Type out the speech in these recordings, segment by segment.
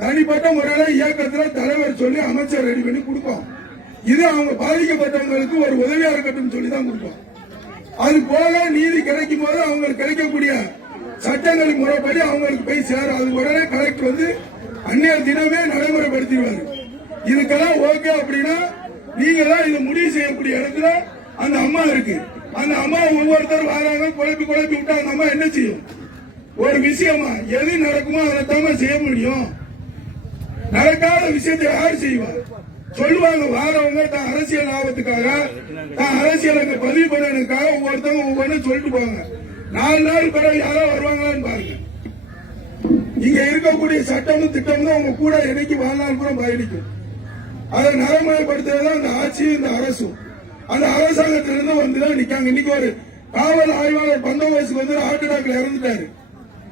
தனிப்பட்ட முறையில இயக்கத்துல தலைவர் சொல்லி அமைச்சர் ரெடி பண்ணி கொடுப்போம். இது அவங்க பாதிக்கப்பட்டவங்களுக்கு ஒரு உதவியா இருக்கட்டும் சொல்லி தான் கொடுப்போம். அது போல நீதி கிடைக்கும் போது அவங்களுக்கு கிடைக்கக்கூடிய சட்டங்கள் முறைப்படி அவங்களுக்கு போய் சேரும். அது உடனே கலெக்டர் வந்து அந்நிய தினமே நடைமுறைப்படுத்திடுவாரு. இதுக்கெல்லாம் ஓகே அப்படின்னா நீங்க தான் இதை முடிவு செய்யக்கூடிய இடத்துல அந்த அம்மா இருக்கு. அந்த அம்மா ஒவ்வொருத்தர் வராங்க குழப்பி குழப்பி விட்டா அந்த அம்மா என்ன செய்யும்? ஒரு விஷயமா எது நடக்குமோ அதை தான் செய்ய முடியும். நடக்காத விஷயத்தை யார் செய்வார் சொல்லுவாங்க வாரவங்க தான் அரசியல் லாபத்துக்காக தான் அரசியல் அங்க பதிவு பண்ணதுக்காக ஒவ்வொருத்தவங்க ஒவ்வொன்றும் சொல்லிட்டு போவாங்க. நாலு நாள் பிறகு யாரோ வருவாங்களான்னு பாருங்க. இங்க இருக்கக்கூடிய சட்டமும் திட்டமும் அவங்க கூட என்னைக்கு வாழ்நாள் கூட பயணிக்கும். அதை நடைமுறைப்படுத்துறது அந்த ஆட்சியும் இந்த அரசும் அந்த அரசாங்கத்திலிருந்து வந்துதான் நிக்காங்க. இன்னைக்கு ஒரு காவல் ஆய்வாளர் பந்தோபஸ்துக்கு வந்து ஹார்ட் அட்டாக்ல இறந்துட்டாரு.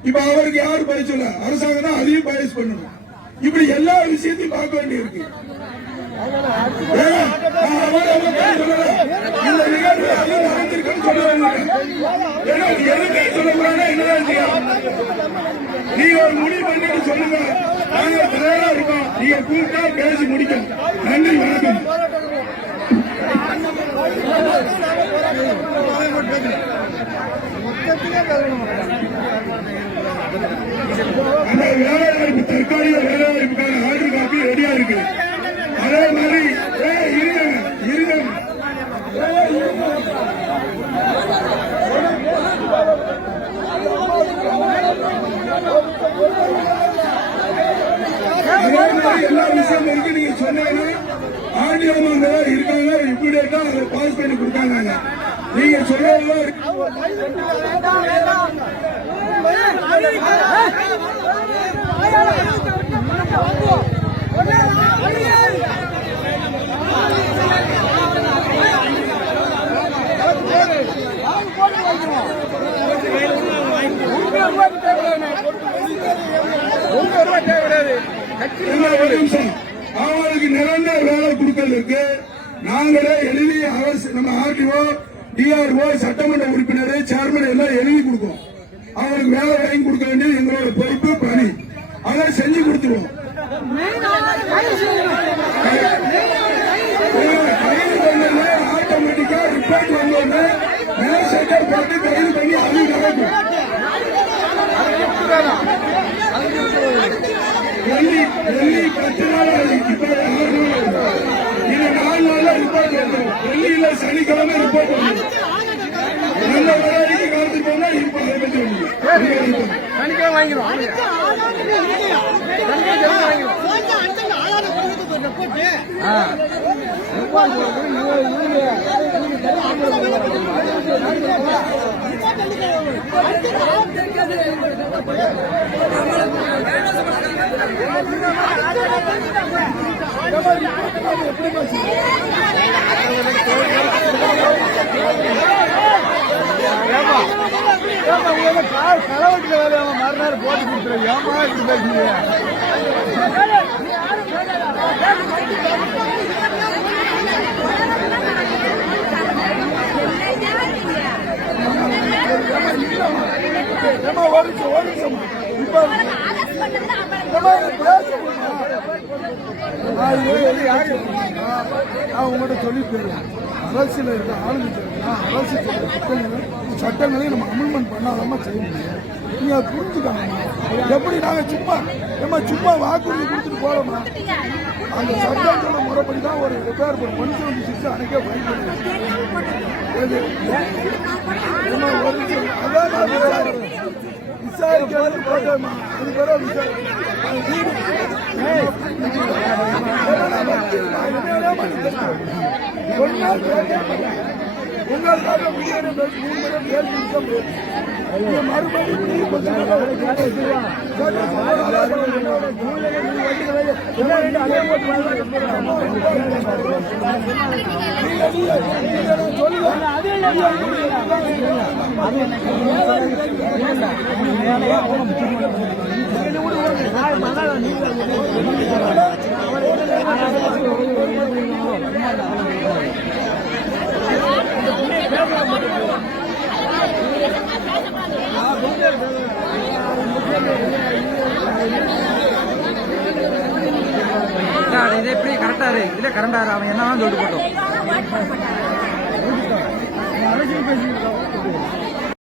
இப்ப அவருக்கு யாரு பயிற்சி சொல்ல அரசாங்கம் தான் அதையும் பயிற்சி பண்ணணும். இப்படி எல்லா விஷயத்தையும் பார்க்க வேண்டியிருக்கு. இந்த நிகழ்வு அது நடந்திருக்குன்னு சொல்ல எதுவுமே என்னதான் செய்யலாம்? நீ ஒரு முடிவு பண்ணிட்டு சொல்லுங்க நாங்க தயாரா இருக்கோம் நீங்க கூப்பிட்டா பேசி முடிக்கும் நன்றி வணக்கம் அந்த வேலைவாய்ப்பு தற்காலிக வேலைவாய்ப்புக்கான ஆர்டர் காப்பி ரெடியா இருக்கு. அதே மாதிரி ஏய், இருங்க இருங்க எல்லா விஷயம் இருக்கு. நீங்க சொன்னீங்கன்னா ஆண்டியம் இருக்காங்க. இம்மிடியா அதை பாஸ் பண்ணி கொடுத்தாங்க நீங்க சொல்றதெல்லாம் இருக்கு. என்ன ஒரு நிமிஷம் அவங்களுக்கு நிரந்தர வேலை கொடுக்கறதுக்கு நாங்களே எழுதி அரசு நம்ம ஆர்டிஓ டிஆர்ஓ சட்டமன்ற உறுப்பினர் சேர்மன் எல்லாம் எழுதி கொடுப்போம் அவங்களுக்கு வேலை வாங்கி கொடுக்க வேண்டியது எங்களோட பொறுப்பு பணி. அதை செஞ்சு கொடுத்துருவோம். ஆட்டோமேட்டிக்கா ரிப்போர்ட் வந்தோடனே மேல் போட்டு கைது பண்ணி அது நடக்கும் டெல்லி டெல்லி பத்து நாள் ஆகுது. இப்ப நாலு நாள்ல ரிப்போர்ட் வந்துடும் டெல்லியில சனிக்கிழமை ரிப்போர்ட் வந்துடும் சனிக்கிழமை வாங்கிடுவோம் கலவட்டில வேலையாம மறுநாள் போட்டு கொடுத்துரு? ஏமா இப்படி பேசுறீங்க? ஏமா ஒரு நிமிஷம் ஒரு நிமிஷம். இப்ப பேச நான் உங்கள்கிட்ட சொல்லி இருக்கேன். அரசியல் இருக்க ஆளுநர் அரசு சொல்ற திட்டங்களை, சட்டங்களையும் நம்ம அமல்மெண்ட் பண்ணாதாம செய்ய முடியும். நீங்க அதை புரிஞ்சுக்காங்கம்மா எப்படி நாங்க சும்மா நம்ம சும்மா வாக்குறுதி கொடுத்துட்டு போறோமா அந்த சட்டங்களோட முறைப்படி தான் ஒரு ரிப்பேர் ஒரு ஒன் செவன்டி சிக்ஸ் அன்னைக்கே பயன்படுது எது? ஏம்மா, விசாரிக்கிறது போட்டேம்மா. அது பேர விசாரிக்க உங்களுக்காக முடியாது மறுபடியும் இது எப்படி கரெக்டா இரு. இல்ல கரெக்டா இரு. அவன் என்ன சொல்லிட்டு போட்டோம்.